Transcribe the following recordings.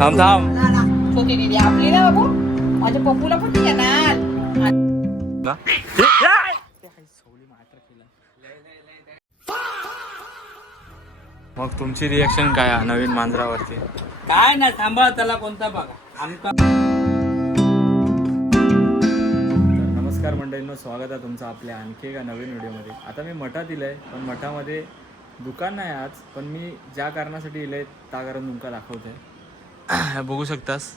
थांब थांब. छोटी दीदी आपली ना बाबू, माझ्या पप्पूला पण ती येणार. मग तुमची रिएक्शन काय आहे नवीन मांजरावरती? काय ना थांबा त्याला कोणता बघा आमचा. नमस्कार मंडळींनो, स्वागत आहे तुमचं आपल्या आणखी एका नवीन व्हिडिओमध्ये. आता मी मठात दिलं आहे, पण मठामध्ये दुकान नाही आज, पण मी ज्या कारणासाठी दिलं आहे त्या कारण तुमका दाखवतो आहे. बघू शकतास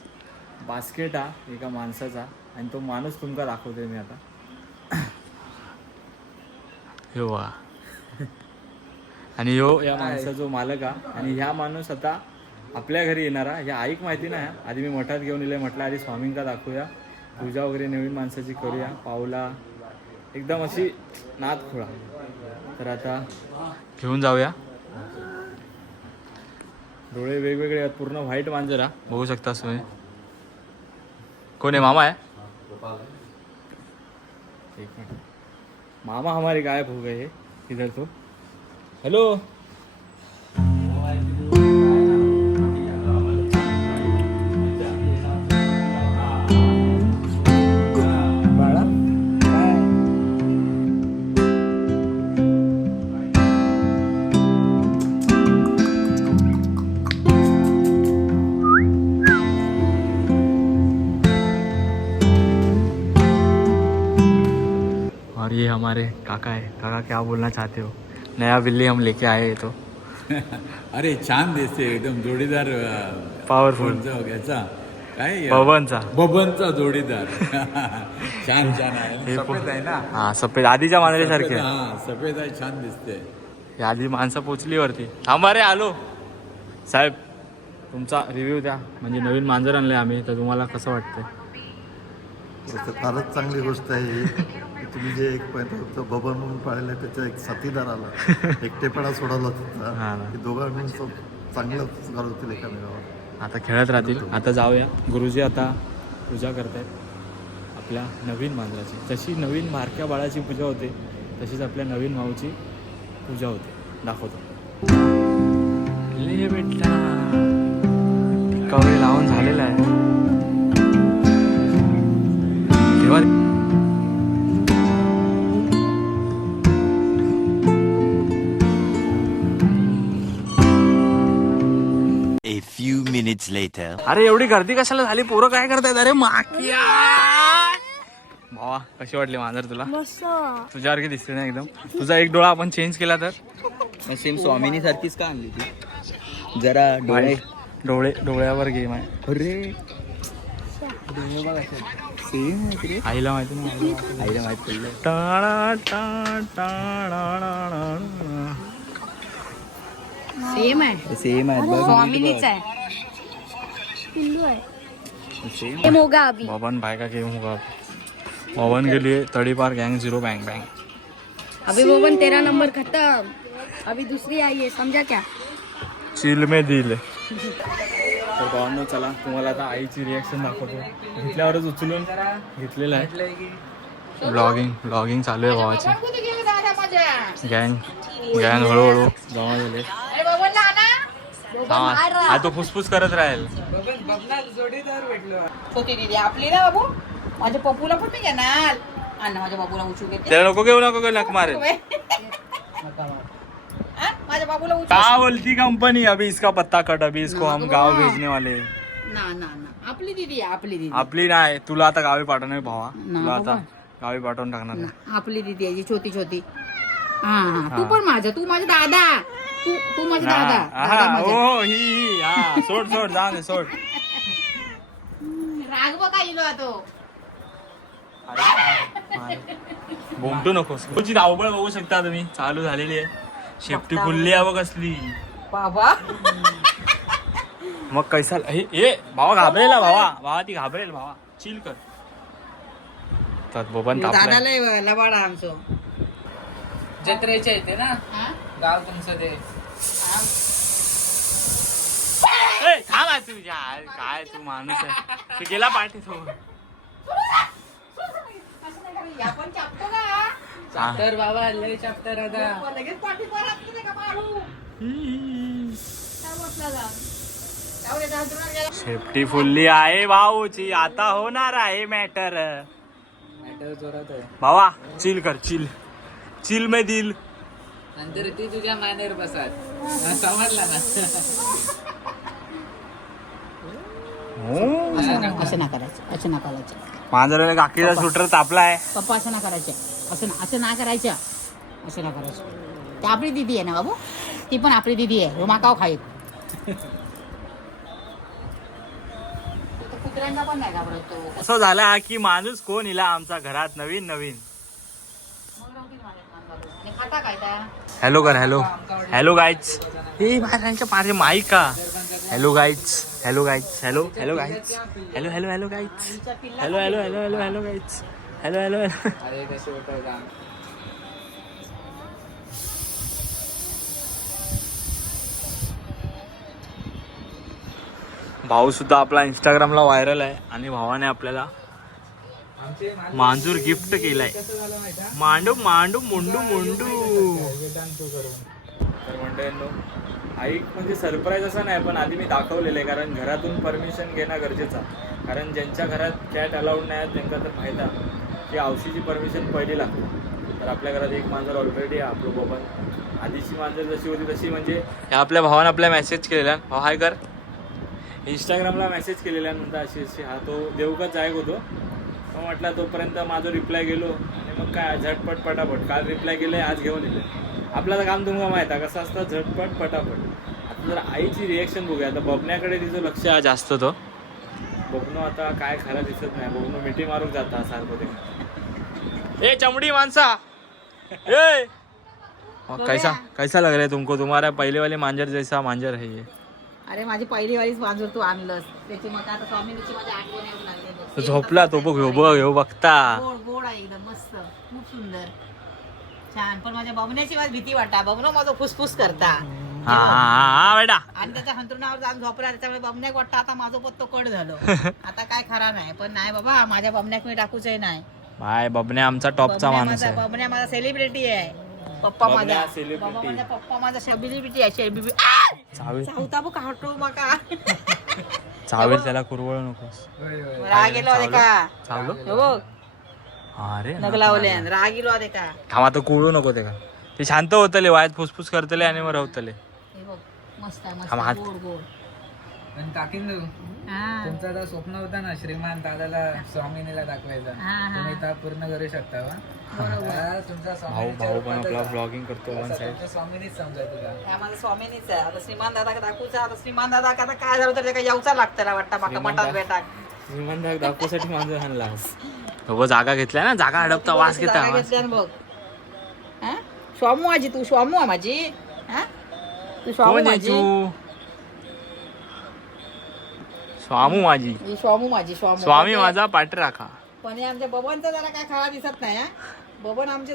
बास्केट हा एका माणसाचा, आणि तो माणूस तुमका दाखवतोय मी आता. हो वा. आणि ह्यो या माणसाचा जो मालक हा, आणि ह्या माणूस आता आपल्या घरी येणारा. ह्या आईक माहिती नाही, आधी मी मठात घेऊन येले, म्हटलं आधी स्वामींका दाखवूया, पूजा वगैरे नवीन माणसाची करूया. पावला एकदम अशी नाद खोळा, तर आता घेऊन जाऊया. डोळे वेगवेगळे आहेत, पूर्ण व्हाईट मांजर हा, बघू शकता तुम्ही. कोण आहे? मामा आहे. एक मिनिट, मामा हमारे गायब हो गए इधर तो. हेलो. और ये हमारे काका है. काका क्या बोलना चाहते हो? नया बिल्ली हम लेके आए हैं तो. अरे छान दिसते एकदम जोडीदार. पॉवरफुल. याचा काय बबनचा जोडीदार. छान छान आहे. सफेद आहे ना. हा सफेद, आधीच्या मांजरीसारखे. हा सफेद आहे, छान दिसते. आधी माणसं पोचली वरती. थांबा रे, आलो. साहेब तुमचा रिव्ह्यू द्या, म्हणजे नवीन मांजर आणले आम्ही, तर तुम्हाला कसं वाटतंय? फारच चांगली गोष्ट आहे ही की तुम्ही जे एक बबन म्हणून पाळलं त्याचा एक साथीदार आला, एकटेपणा सोडवला हा ना. तिथं. दोघं मिळून चांगलं घालवतील एकामेकावर. आता खेळत राहतील. आता जाऊया. गुरुजी आता पूजा करतायत आपल्या नवीन मांजराची. जशी नवीन बारक्या बाळाची पूजा होते, तशीच आपल्या नवीन भाऊची पूजा होते. दाखवतो. ले बेटा, कवळे लावून झालेला आहे. तेव्हा A few minutes later. अरे एवढी गर्दी कशाला झाली? पोरं काय करतायत? अरे माकिया भावा, कशी वाटली मांजर तुला? तुझ्यासारखी दिसते ना एकदम. तुझा एक डोळा आपण चेंज केला तर सेम स्वामिनी सारखीच का आणली ती? जरा डोळ्यावर गेम आहे. अरे सेम आईला माहिती नाही. आईला माहित पडलं. टाळा टा टाळा. सेम आहे, सेम आहे बघ. स्वामिनीच आहे. पिल्लू आहे. सेम. मोगा अभी बबन भाई का गेम होगा. बबन के लिए तड़ीपार गैंग 0 बैंग बैंग. अभी बबन 13 नंबर खत्म, अभी दूसरी आई है, समझा क्या? चिल में दिल. तर भावांनो, चला तुम्हाला आता आईची रिॲक्शन दाखवतो. घेतल्यावरच उचलून घेतलेलं आहे. ब्लॉगिंग चालू आहे भावाची. गँग हळूहळू जमा झाले. हा तो फुसफुस करत राहील. जोडीदार भेटलो. छोटी दीदी आपली ना बाबू, माझ्या पप्पूला पण मी घेणार. आणि माझ्या बाबूला उचू घेते. त्याला नको घेऊ नक मारेल. माझ्या बाबूला उचू. क्या बोलती कंपनी? अभी इसका पत्ता कट, अभी इसको हम गाव भेजने वाले. ना ना ना, आपली दीदी आहे, आपली दीदी. आपली नाही, तुला आता गावी पाठवणार भावा. ना तुला आता बाबा. गावी पाठवून टाकणार. ना, आपली दीदी आहे जी छोटी छोटी. हा हा, तू पण माझा, तू माझा दादा. तू माझा दादा. दादा माझा. हो ही हा. सोड जा दे, सोड. राग बघा इलो तो. बोमटू नकोस. तुझी धावपळ बघू शकता तुम्ही, चालू झालेली आहे. शेपटी फुलली आहे बघ कसली. बाबा मग कैसा हे भावा घाबरेल. भावा ती घाबरेल. भावा चिल कर. तर बबन तापलाय. दादाला लबाडा आमचं. जत्रेच्या येते ना गाव तुमचं ते. थांब तुझ्या. काय तू माणूस आहे. तू गेला पाठी तो. आपण चापतो का? चॅप्टर बाबा लय चॅप्टर आता. लगेच पाठी परत का पाडू? काय बसला जा. सेफ्टी फुल्ली आहे भाऊची, आता होणार आहे मॅटर. मॅटर जोरात आहे. भावा चिल कर, चिल चिल में दिल. नंतर ती तुझ्या मानेर बसत. समजला ना. असं ना करायचं, असं ना करायचं. माझा काकीचा शूटर तापलाय. पप्पा असं ना करायचं, असं ना करायचं, असं ना करायचं. ती आपली दीदी आहे ना बाबू, ती पण आपली दीदी आहे. माकाव खाईत कुत्र्यांना पण नाही घाबरत तो. असं झाला की माणूस कोण इला आमच्या घरात नवीन नवीन. आणि खाता काय त्या हॅलो कर, हॅलो हॅलो गाईज. हे माझ्या पारे माईक का. Hello guys, hello guys, hello hello guys, hello hello hello guys, hello hello hello hello hello guys, hello hello hello. अरे कसे होतं काम. भाऊ सुद्धा आपला इंस्टाग्रामला व्हायरल आहे आणि भावाने आपल्याला मांजूर गिफ्ट केलाय. मांडू मांडू मुंडू मुंडू. तर मंडळींनो, आई म्हणजे सरप्राईज असं नाही, पण आधी मी दाखवलेलं आहे कारण घरातून परमिशन घेणं गरजेचं आहे. कारण ज्यांच्या घरात कॅट अलाउड नाही आहेत त्यांना तर माहिती आहे की औषधीची परमिशन पहिली लागते. तर आपल्या घरात एक मांजर ऑलरेडी आहे, आपलं बबन. आधीची मांजर जशी होती तशी म्हणजे आपल्या भावानं आपल्या मेसेज केलेला. भाऊ हाय कर. इंस्टाग्रामला मेसेज केलेला म्हणता अशी अशी. हा तो देवगत जायक होतो. मग म्हटलं तोपर्यंत माझं रिप्लाय गेलो आणि मग काय झटपट पटापट. काल रिप्लाय केलं, आज घेऊन येलं. आपल्याला काम तुम्हाला माहीत आहे कसं असतं, झटपट पटापट. आता जर आईची रिॲक्शन बघूया. आता बबण्याकडे तिचं लक्ष जास्त होतं. बबनो आता काय खरा दिसत नाही. बबनो मिठी मारून जाता सारखं ते. ए चमडी माणसा, ए कैसा कैसा लग रहा है तुमको. तुम्हारा पहले वाले मांजर जैसा मांजर है ये. अरे माझी पहिली वालीच मांजर तू आणलंस त्याची. मग आता स्वामींची माझी आठवण येऊन लागली बघ. तो झोपला तो बघ, ह्यो बघता. गोड गोड आहे एकदम मस्त, खूप सुंदर छान. पण माझ्या बबण्याची माझी भीती वाटता. बबनो माझं फुसफुस करता हा हा बेटा. आणि त्याच्या हंतरुणावर जाऊन झोपला. त्याच्यामुळे बबण्याक वाटतं आता माझं पत्तो कट झालो. आता काय खरा नाही. पण नाही बाबा, माझ्या बबण्याक मी टाकूच नाही. बाय बबने आमचा टॉपचा माणूस आहे. बबण्या माझा सेलिब्रिटी आहे. पप्पा माझा सेलिब्रिटी. पप्पा माझा सेलिब्रिटी आहे. सेलिब्रिटी चावेल चावता बघ हटू मका. चावेल त्याला कुरवळ नकोस. राग गेलो आहे का. चावलो हो बघ अरे नगलावले राग गेलो आहे का. थांबा तो कुरवू नको ते का. ते शांत होतले, वायात फुसफुस करतले आणि मग रवतले. हे बघ मस्त आहे मस्त थांब, हात. गोड गोड. पण काकींनो, हा. तुमचं आता स्वप्न होतं ना श्रीमान दादाला स्वामिनीला दाखवायचं. हा, हा. तुम्ही तर पूर्ण करू शकता का. हा, तुमचा भाऊ स्वामिनीच्या भाऊ पण आपला रूपातच ब्लॉगिंग करतो वन तसा साईड. तुमचा स्वामिनीच समजा तुला. हा माझा स्वामीनीच आहे. आता श्रीमान दादा दाखवूचा. आता श्रीमान दादा आता काय झालं तर त्याला यावचा लागतं वाटतं माका मटात बेटा. श्रीमंत दाखवसाठी मांजर आणलास. हो जागा घेतल्या ना, जागा अडपता वास घेता. जागा घेतली आणि बघ. हा? स्वामू माझी तू, स्वामू आहे माझी. हा? तू स्वामू कोण आहे माझी. तू. स्वामू माझी. ही स्वामू माझी स्वामू. स्वामी माझा पाठ राखा. पण हे आमच्या बबनचा जरा काय खरा दिसत नाही. हा? बबन आमचे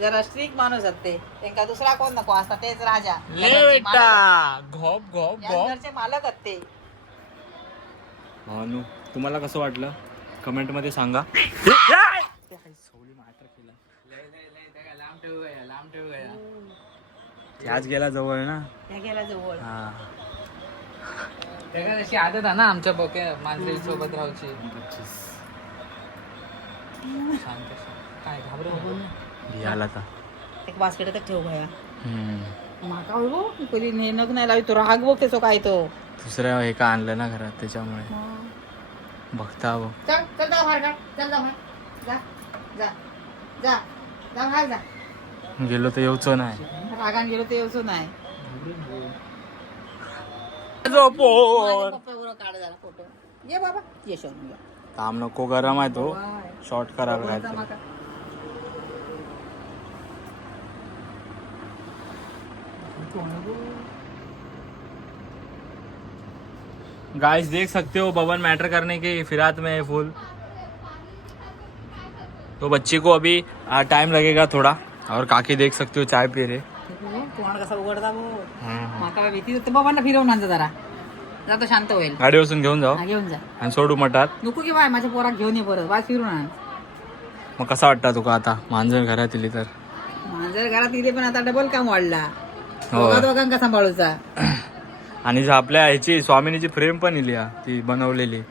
जरा स्ट्रिक माणूस आहेत ते. त्यांना दुसरा कोण नको असता, तेच राजा. ले या घरचे बेटा मालक- घोप घोप या घोप. घरचे मालक आहेत ते. भावानू तुम्हाला कसं वाटलं कमेंट मध्ये सांगा. लांब ठेवू गया. आज गेला जवळ ना. त्या गेला जवळ. हा त्याला तशी आदत आहे ना आमच्या बोके मांजरी सोबत राहायची. शांत काय घाबरू आला आता. एक बास्केटातच ठेव भया. हम्म. माका हो कधी नेनक नाही लावी तो राग बघ त्याचं काय तो. दुसऱ्या हे का आणलं ना घरात त्याच्यामुळे बघता बघ. चल चल जा बाहेर काढ. चल जा बाहेर. जा जा जा जा बाहेर जा. गेलो तर येऊचो नाही. रागान गेलो ते येऊच नाही. झोपोर. पप्पाबरोबर काढ जरा फोटो. ये बाबा ये शोन ये. काम नको गरम आहे तो. शॉर्ट करायला बरोबर काय. गाइस देख सकते हो बबन मैटर करने के फिरात में है फुल. तो बच्चे को अभी टाइम लगेगा थोड़ा. और काकी देख सकते हो चाय पी रहे. तोंड कसा उघडता भाऊ. माका भीती तर बाबांना फिरवून आणजा जरा. जातो शांत होईल. गाडी बसून घेऊन जाऊ हा, घेऊन जा. आणि सोडू मठात. नको की बाय माझ्या पोराक घेऊन ये परत. बाय फिरून आण. मग कसा वाटता तुका आता मांजर घरात इली तर. माझ्या घरात इथे पण आता डबल काम वाढला. हो. दोघांका सांभाळूचा. आणि आपल्या ह्याची स्वामिनीची फ्रेम पण इली हा, ती बनवलेली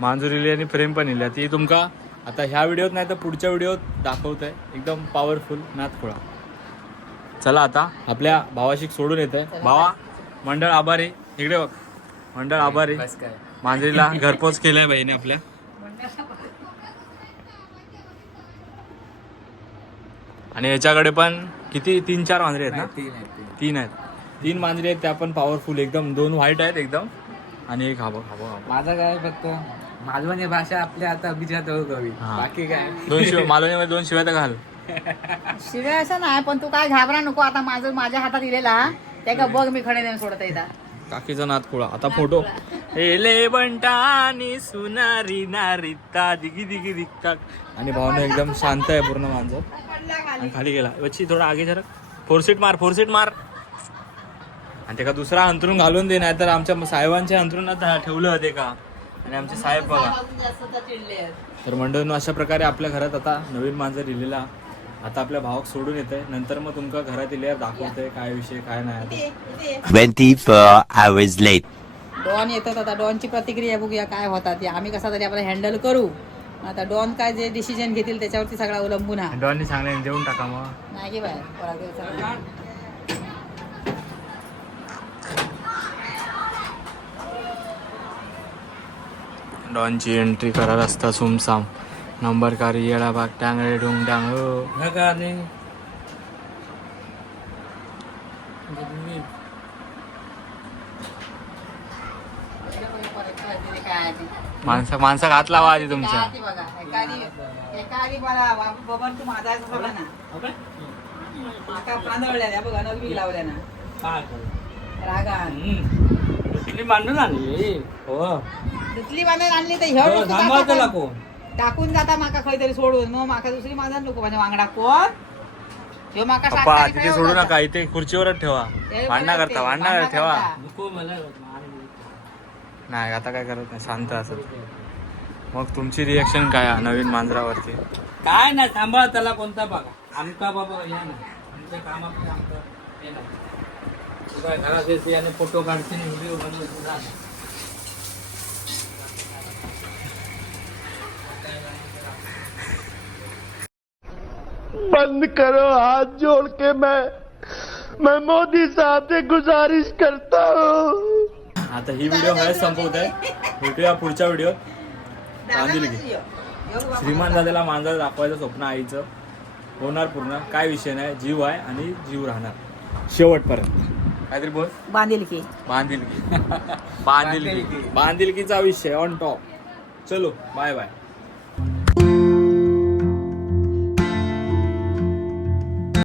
मांजुरिली आणि फ्रेम पण इली ती तुमका आता ह्या व्हिडिओत नाही तर पुढच्या व्हिडिओत दाखवतंय एकदम पॉवरफुल नाथ खोळा. चला आता आपल्या भावाशी सोडून येत आहे. भावा मंडळ आभारी, इकडे बघ मंडळ आभारी. बस काय मांजरीला घरपोच केलाय बहिणी आपल्या. आणि याच्याकडे पण किती 3-4 मांजरी आहेत ना? 3 आहेत. 3 मांजरी आहेत त्या पण पॉवरफुल एकदम. 2 व्हाईट आहेत एकदम आणि एक हाबा. माझं काय फक्त मालवणी भाषा आपल्या आता अभिजात कवी हा. बाकी काय 2 शिवाय मालवणीमध्ये 2 शिवाय तर घाल. शिवाय असं नाही, पण तू काय घाबरा नको. आता माझ्या हातात दिलेला त्या का बघ मी खडे देऊन सोडत येतात. काकीचा नाथ खोळा. आता फोटो एले बंटानी सुनारी नारिता दिगी दिगी दिक्का. आणि भावना एकदम शांत आहे पूर्ण मांजर. आणि खाली गेला वच्ची थोडा आगे जरा फोरसीट मार. आणि ते का दुसरा अंतरून घालून दे, नाही तर आमच्या साहेबांच्या अंतरुणात ठेवलं होते का. आणि आमचे साहेब बघा. तर मंडळींनो अशा प्रकारे आपल्या घरात आता नवीन मांजर दिलेला आता आपल्या भावाक सोडून येत आहे. नंतर मग तुमका घरात इल्यावर दाखवतंय काय विषय काय नाही. 24 hours later. डॉन येतात आता. डॉनची प्रतिक्रिया बघूया काय होतात ते. आम्ही कसा तरी आपल्याला हँडल करू. आता डॉन काय जे डिसिजन घेतील त्याच्यावरती सगळा अवलंबून आहे. डॉननी सांगले देऊन टाका मग. नाही की बाय परत दिवसाला. डॉनची एंट्री करत असता सुमसाम. नंबर कारी येडा भाग टांगळे ढुंग डांग माणसा हात लावा आधी तुमच्या. एखादी मला बबन तू माझा बघा ना. माका प्रांदळल्या बघा नवी लावल्या ना रागान. बांधून आणली हो दुसरी बांधून आणली तर ह्यो टाकून जाता माका खरी तरी सोडून. मग माका दुसरी माझा नको म्हणजे वांगडा कोण ह्यो माका पप्पा शाकाहारी तिथे खायला सोडू जाता. नका, इथे खुर्चीवरच ठेवा. भांडणा करता ठेवा. नको मला नाही आता काय करत नाही, शांत असत. मग तुमची रिएक्शन काय आहे नवीन मांजरावरती? काय नाही सांभाळ त्याला कोणता बघा आमका बाबा हे नाही आमच्या कामात आमचं हे नाही तू काय घरात येते आणि फोटो काढते व्हिडिओ बनवते. बंद करो हाथ जोड़ के मैं मोदी साहब से गुजारिश करता हूँ. आता ही व्हिडिओ हळद संपवत आहे. भेटूया पुढच्या व्हिडिओत. बांधील की ह्यो बघा. श्रीमान दादाला मांजर दाखवायचं स्वप्न आईचं होणार पूर्ण. काय विषय नाही, जीव आहे आणि जीव राहणार शेवटपर्यंत. काहीतरी बोल. बांधिलकी बांधिलकीचा विषय ऑन टॉप. चलो बाय बाय.